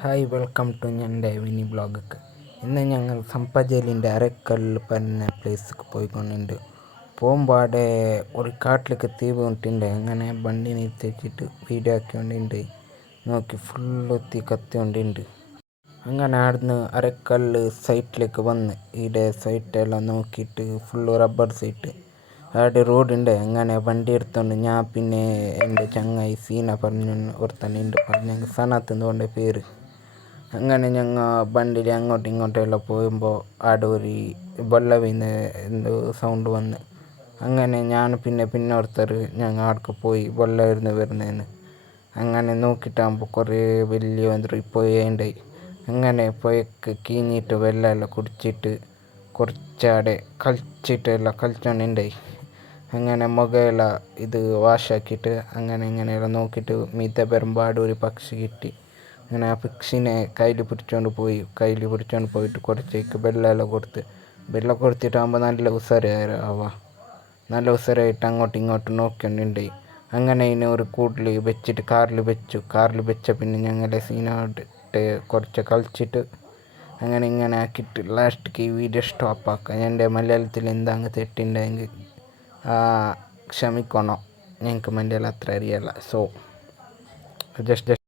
Hi welcome to ഞാൻ മിനി ബ്ലോഗൊക്കെ ഇന്ന് ഞങ്ങൾ സമ്പജയിലിന്റെ അരക്കല്ല് പറഞ്ഞ പ്ലേസിലേക്ക് പോയിക്കൊണ്ടുണ്ട്. പോകുമ്പാടെ ഒരു കാട്ടിലേക്ക് തീ വീണിട്ടുണ്ട് അങ്ങനെ വണ്ടി നിർത്തിച്ചിട്ട് വീഡിയോ ആക്കിക്കൊണ്ടുണ്ട്. നോക്കി ഫുള്ള് തീ കത്തിക്കൊണ്ടുണ്ട്. അങ്ങനെ അവിടുന്ന് അരക്കല്ല് സൈറ്റിലേക്ക് വന്ന്. ഈടെ സൈറ്റെല്ലാം നോക്കിയിട്ട് ഫുള്ള് റബ്ബർ സൈറ്റ് അവിടെ റോഡുണ്ട് അങ്ങനെ വണ്ടി എടുത്തോണ്ട് ഞാൻ പിന്നെ എന്റെ ചങ്ങായി സീന പറഞ്ഞു ഒരുത്തനുണ്ട് പറഞ്ഞു സനത്ത് എന്തുകൊണ്ട് പേര്. അങ്ങനെ ഞങ്ങൾ വണ്ടിയിൽ അങ്ങോട്ടും ഇങ്ങോട്ടും എല്ലാം പോകുമ്പോൾ ആടെ ഒരു വെള്ളം വീഴുന്ന എന്തോ സൗണ്ട് വന്ന്. അങ്ങനെ ഞാൻ പിന്നെ പിന്നെ ഒരുത്തർ ഞങ്ങൾ അവിടേക്ക് പോയി വെള്ളം ഇരുന്ന് വരുന്നതെന്ന് അങ്ങനെ നോക്കിയിട്ടാകുമ്പോൾ കുറേ വലിയ എന്തൊരു പുഴയുണ്ടായി അങ്ങനെ പുഴയ്ക്ക് കീഞ്ഞിട്ട് വെള്ളമെല്ലാം കുടിച്ചിട്ട് കുറച്ചാടെ കളിച്ചിട്ടെല്ലാം കളിച്ചോണ്ടുണ്ടായി അങ്ങനെ മുഖമെല്ലാം ഇത് വാഷാക്കിയിട്ട് അങ്ങനെ ഇങ്ങനെയെല്ലാം നോക്കിയിട്ട് മീത്ത പെരുമ്പാട് ഒരു പക്ഷി കിട്ടി. അങ്ങനെ ആ ഫിക്സിനെ കയ്യിൽ പിടിച്ചുകൊണ്ട് പോയി കയ്യിൽ പിടിച്ചുകൊണ്ട് പോയിട്ട് കുറച്ചേക്ക് വെള്ളമെല്ലാം കൊടുത്ത് വെള്ളം കൊടുത്തിട്ടാകുമ്പോൾ നല്ല ഉസാറാവാ നല്ല ഉസരായിട്ട് അങ്ങോട്ടും ഇങ്ങോട്ടും നോക്കിക്കൊണ്ടുണ്ടായി അങ്ങനെ ഇതിനെ ഒരു കൂട്ടിൽ വെച്ചിട്ട് കാറിൽ വെച്ചു. കാറിൽ വെച്ച പിന്നെ ഞങ്ങളുടെ സീനായിട്ട് കുറച്ച് കളിച്ചിട്ട് അങ്ങനെ ഇങ്ങനെ ആക്കിയിട്ട് ലാസ്റ്റ് ഈ വീഡിയോ സ്റ്റോപ്പ് ആക്കാം എന്റെ മലയാളത്തിൽ എന്താ അങ്ങ് തെറ്റുണ്ടെങ്കിൽ ക്ഷമിക്കണം. ഞങ്ങൾക്ക് മലയാളം അത്ര അറിയില്ല. So just